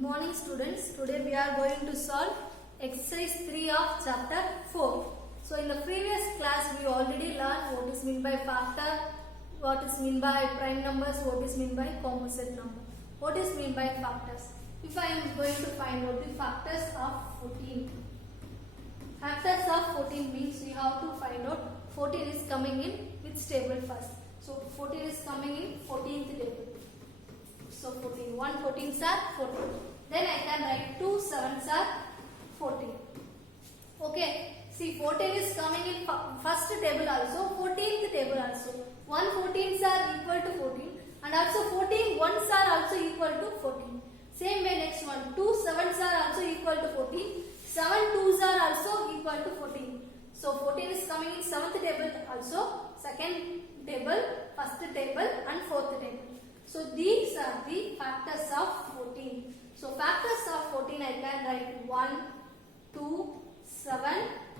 morning students. Today we are going to solve exercise 3 of chapter 4. So in the previous class we already learned what is meant by factor, what is meant by prime numbers, what is meant by composite number. What is meant by factors? If I am going to find out the factors of 14. Factors of 14 means we have to find out 14 is coming in which table first. So 14 is coming in 14th table. So 14, 1 14s are 14. Then I can write 2 7s are 14. Okay. See, 14 is coming in first table also, 14th table also. 1 14s are equal to 14 and also 14 1s are also equal to 14. Same way next one, 2 7s are also equal to 14. 7 2s are also equal to 14. So 14 is coming in 7th table also, 2nd table, 1st table and 4th table. So these are the factors of 14. So factors of 14 I can write 1, 2, 7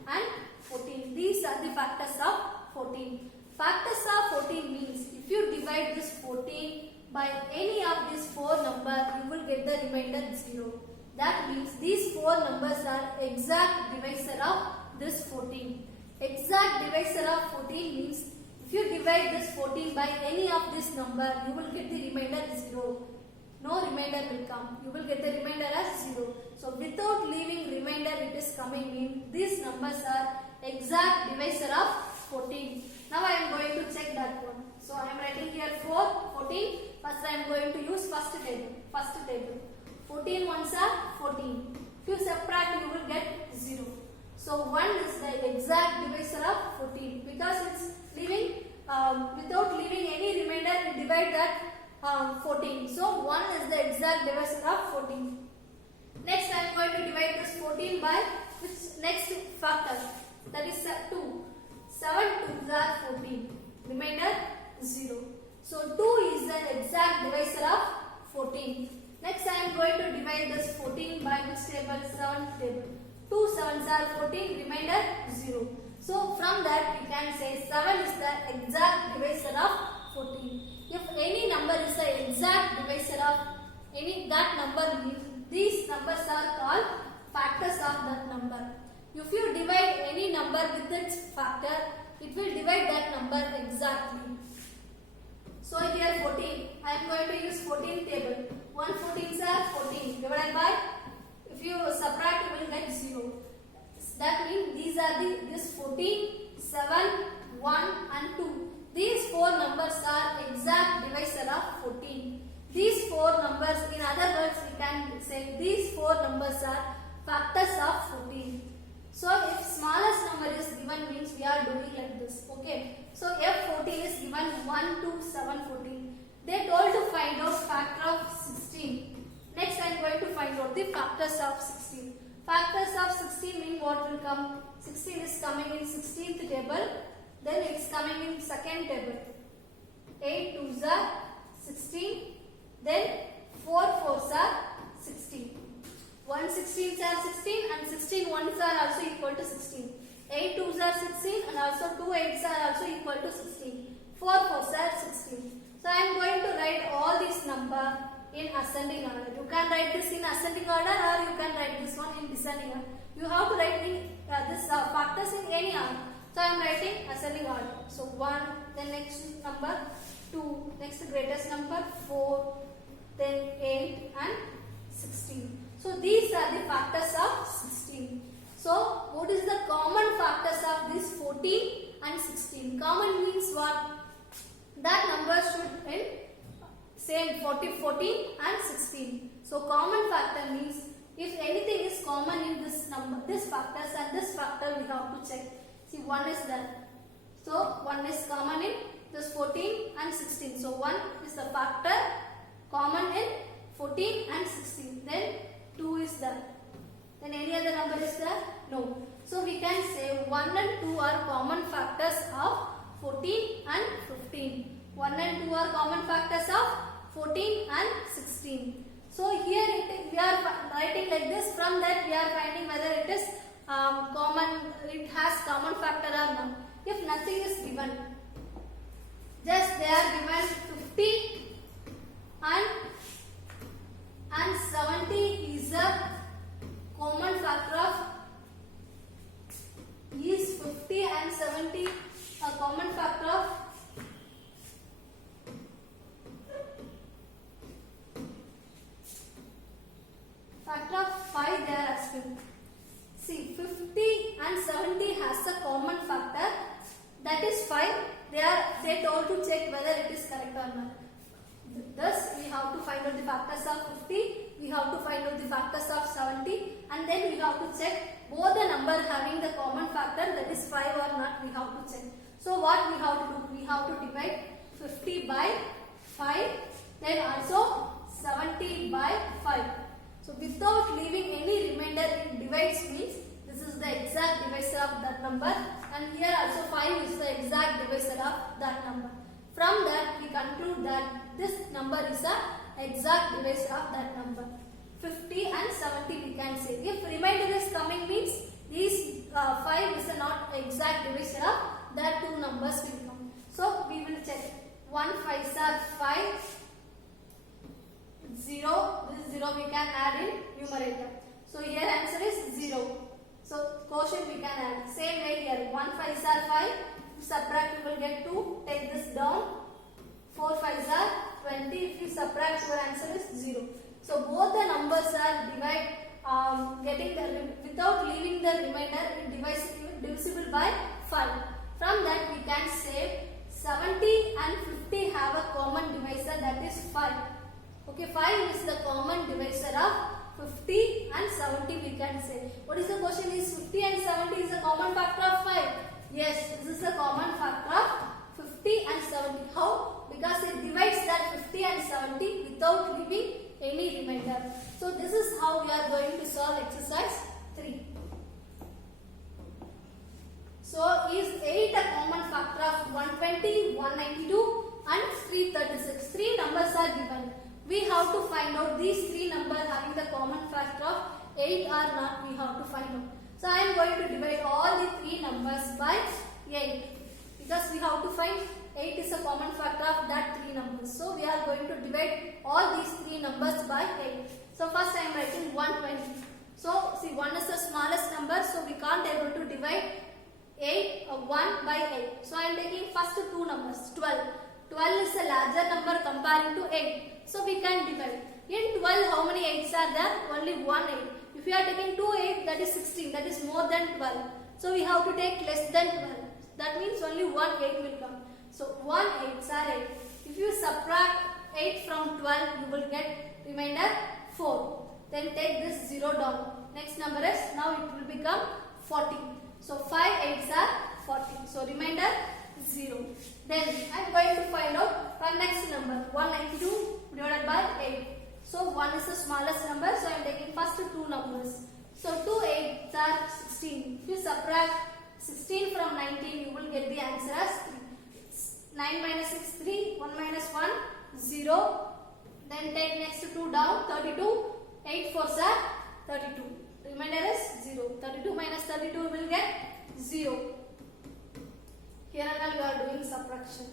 and 14. These are the factors of 14. Factors of 14 means if you divide this 14 by any of these 4 numbers, you will get the remainder 0. That means these 4 numbers are exact divisor of this 14. Exact divisor of 14 means if you divide this 14 by any of this number, you will get the remainder 0. No remainder will come. You will get the remainder as 0. So without leaving remainder, it is coming in. These numbers are exact divisor of 14. Now I am going to check that one. So I am writing here 4, 14. First I am going to use first table. First table. 14 ones are 14. If you subtract, you will get 0. So 1 is the exact divisor of 14 because it's leaving without leaving any remainder, we divide that 14. So 1 is the exact divisor of 14. Next I am going to divide this 14 by which next factor, that is 2. 7 2s are 14. Remainder 0. So 2 is the exact divisor of 14. Next I am going to divide this 14 by which table? 7th table. 2 7s are 14. Remainder 0. So from that we can say 7 is the exact divisor of 14. If any number is the exact divisor of that number means these numbers are called factors of that number. If you divide any number with its factor, it will divide that number exactly. So here 14, I am going to use 14 table. 1 14s are 14 divided by, if you subtract you will get 0. That means these are this 14, 7, 1 and 2. These 4 numbers are exact divisor of 14. These 4 numbers, in other words we can say these 4 numbers are factors of 14. So if smallest number is given means we are doing like this. Okay. So F14 is given 1, 2, 7, 14. They told to find out factor of 16. Next I am going to find out the factors of 16. Factors of 16 mean what will come? 16 is coming in 16th table. Then it is coming in 2nd table. 8 2s are 16. Then 4 4s are 16. 1 16s are 16 and 16 1s are also equal to 16. 8 2s are 16 and also 2 8s are also equal to 16. 4 4s are 16. So I am going to write all these numbers in ascending order. You can write this in ascending order or you can write this one in descending order. You have to write this factors in any order. So I am writing ascending order. So 1, then next number 2, next greatest number 4, then 8 and 16. So these are the factors of 16. So what is the common factors of this 14 and 16? Common means what? That number should end same 14 and 16. So common factor means if anything is common in this number, this factors and this factor we have to check. See 1 is there. So 1 is common in this 14 and 16. So 1 is the factor common in 14 and 16. Then 2 is there. Then any other number is there? No. So we can say 1 and 2 are common factors of 14 and 15. 1 and 2 are common factors of 14 and 16. So here we are writing like this. From that we are finding whether it is common, it has common factor or not. If nothing is given, just they are given 50 and 70 70 has a common factor, that is 5. They told to check whether it is correct or not. Thus, we have to find out the factors of 50, we have to find out the factors of 70, and then we have to check both the number having the common factor, that is 5 or not, we have to check. So what we have to do? We have to divide 50 by 5, then also 70 by 5. So without leaving any remainder in divides means this is the exact divisor of that number, and here also 5 is the exact divisor of that number. From that we conclude that this number is the exact divisor of that number. 50 and 70 we can say. If remainder is coming means these 5 is not exact divisor of that two numbers will come. So we will check. 1 5s are 5. 0, this 0 we can add in numerator. So here answer is 0. So quotient we can add. Same way here. 1 5s are 5. If you subtract you will get 2. Take this down. 4 5s are 20. If you subtract your answer is 0. So both the numbers are without leaving the remainder divisible by 5. From that we can say 70 and 50 have a common divisor, that is 5. Okay, 5 is the common divisor of 50 and 70 we can say. What is the question? Is 50 and 70 is a common factor of 5? Yes, this is the common factor of 50 and 70. How? Because it divides that 50 and 70 without leaving any remainder. So this is how we are going to solve exercise 3. So is 8 a common factor of 120, 192 and 336? Three numbers are given. We have to find out these three numbers having the common factor of 8 or not, we have to find out. So I am going to divide all the three numbers by 8 because we have to find 8 is a common factor of that three numbers. So we are going to divide all these three numbers by 8. So first I am writing 120. So see, 1 is the smallest number, so we can't able to divide 1 by 8. So I am taking first two numbers, 12. 12 is a larger number comparing to 8. So we can divide. In 12, how many 8s are there? Only 1 8. If we are taking 2 8, that is 16. That is more than 12. So we have to take less than 12. That means only 1 8 will come. So 1 8s are 8. If you subtract 8 from 12, you will get remainder 4. Then take this 0 down. Next number is, now it will become 40. So 5 8s are 40. So remainder 0. Then I am going to find out the next number, 192 divided by 8. So 1 is the smallest number, so I am taking first two numbers. So 2 8s are 16. If you subtract 16 from 19, you will get the answer as 3. 9 minus 6, 3. 1 minus 1, 0. Then take next two down, 32. 8 4s are 32. Remainder is 0. 32 minus 32 will get 0. Here and you are doing subtraction.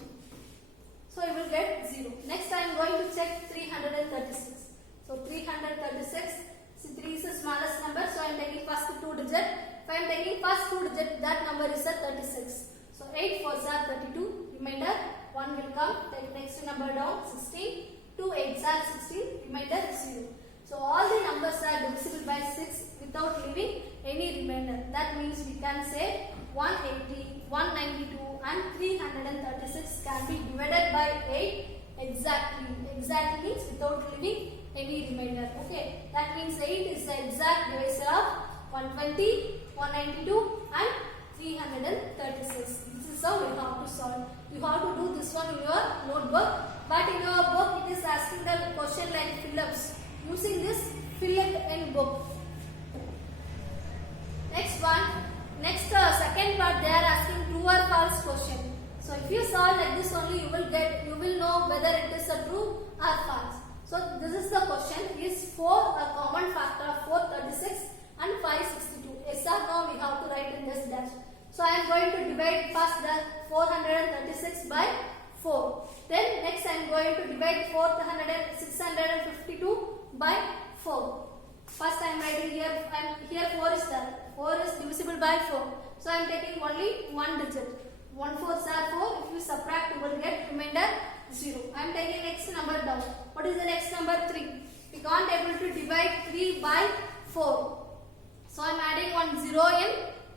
So you will get 0. Next I am going to check 336. So 336, see 3 is the smallest number, so I am taking first two digit. If I am taking first two digit, that number is a 36. So 8 4s are 32. Remainder 1 will come. Take next number down, 16. 2 8s are 16. Remainder 0. So all the numbers are divisible by 6 without leaving any remainder. That means we can say 180, 192 and 336 can be divided by 8 exactly. Exactly means without leaving any remainder. Okay. That means 8 is the exact divisor of 120, 192 and 336. This is how we have to solve. You have to do this one in your notebook. But in your book it is asking the question like fill-ups. Using this, fill it in book. Next one. Next second part they are asking true or false question. So if you solve like this only you will know whether it is a true or false. So this is the question. Is 4 a common factor of 436 and 562? Yes or no, we have to write in this dash. So I am going to divide first the 436 by 4. Then next I am going to divide 652 by 4. First I am writing here, here 4 is there. 4 is divisible by 4. So I am taking only one digit. 1 4s are 4. If you subtract, you will get remainder 0. I am taking next number down. What is the next number? 3. We can't able to divide 3 by 4. So I am adding one 0 in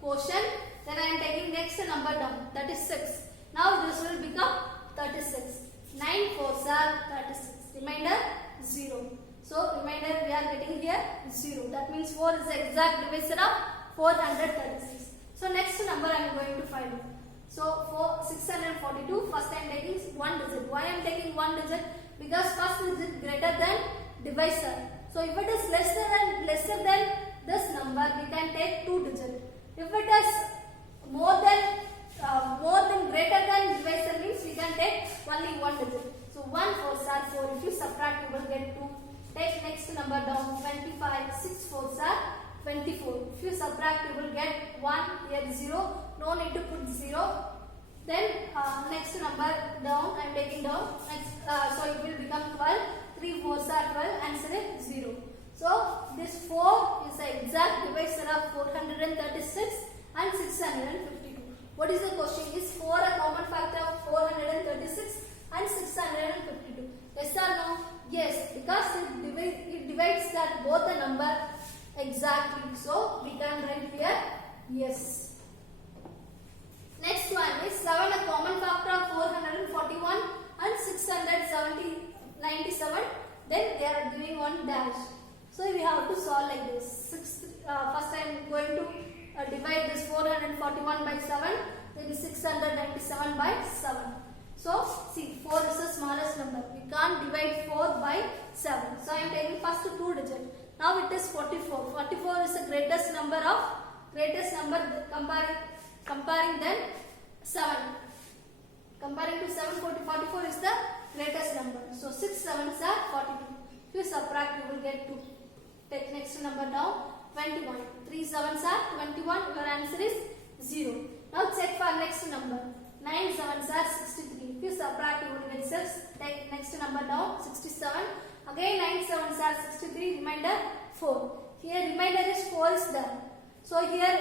quotient. Then I am taking next number down, that is 6. Now this will become 36. 9 4s are 36. Remainder 0. So remainder we are getting here 0. That means 4 is the exact divisor of 436. So next number I am going to find out. So for 642, first I am taking one digit. Why I am taking one digit? Because first digit greater than divisor. So if it is lesser than this number, we can take 2 digit. If it is more than greater than divisor means we can take only one digit. So 1 4s are 4. If you subtract, you will get 2. Take next number down, 25. 6 4s are 24. If you subtract, you will get 1, here 0. No need to put 0. Then next number down, I am taking down. Next, so it will become 12. 3 4s are 12. Answer is 0. So this 4 is the exact divisor of 436 and 652. What is the question? Is 4 a common factor of 436 and 652? Yes or no? Yes, because it divides that both the number exactly. So we can write here yes. Next one is 7 a common factor of 441 and 697. Then they are giving one dash. So we have to solve like this. First I am going to divide this 441 by 7. Then 697 by 7. So see, 4 is the smallest number. We can't divide 4 by 7. So I am taking first 2 digit. Now it is 44. 44 is the greatest number comparing then 7. Comparing to 7, 44 is the greatest number. So 6 7s are 42. If you subtract, you will get 2. Take next number down, 21. 3 7s are 21. Your answer is 0. Now check for next number. 9 7s are 63. If you subtract, you will get 6. Take next number down, 67. Again 9 7s are 63. Remainder 4. Here remainder is 4 is there. So here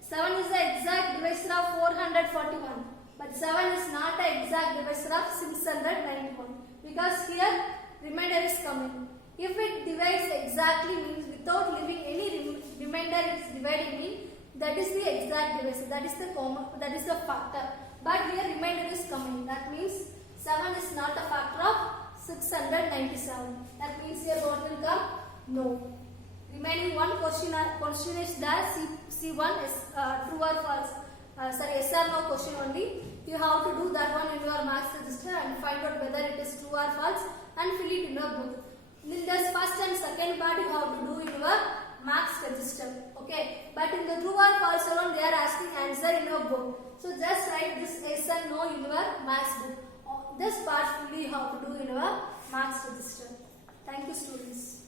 7 is the exact divisor of 441. But 7 is not the exact divisor of 691. Because here remainder is coming. If it divides exactly means without leaving any remainder it is dividing in, that is the exact divisor. That is the factor. But here remainder is coming. That means 7 is not a factor of 697. That means here what will come? No. Remaining one question is there. C1 is true or false. Yes or no question only. You have to do that one in your marks register and find out whether it is true or false and fill it in your book. In this first and second part you have to do in your marks register. Okay. But in the true or false alone they are asking answer in your book. So just write this yes and no in your marks book. This part fully you have to do in your marks register. Thank you students.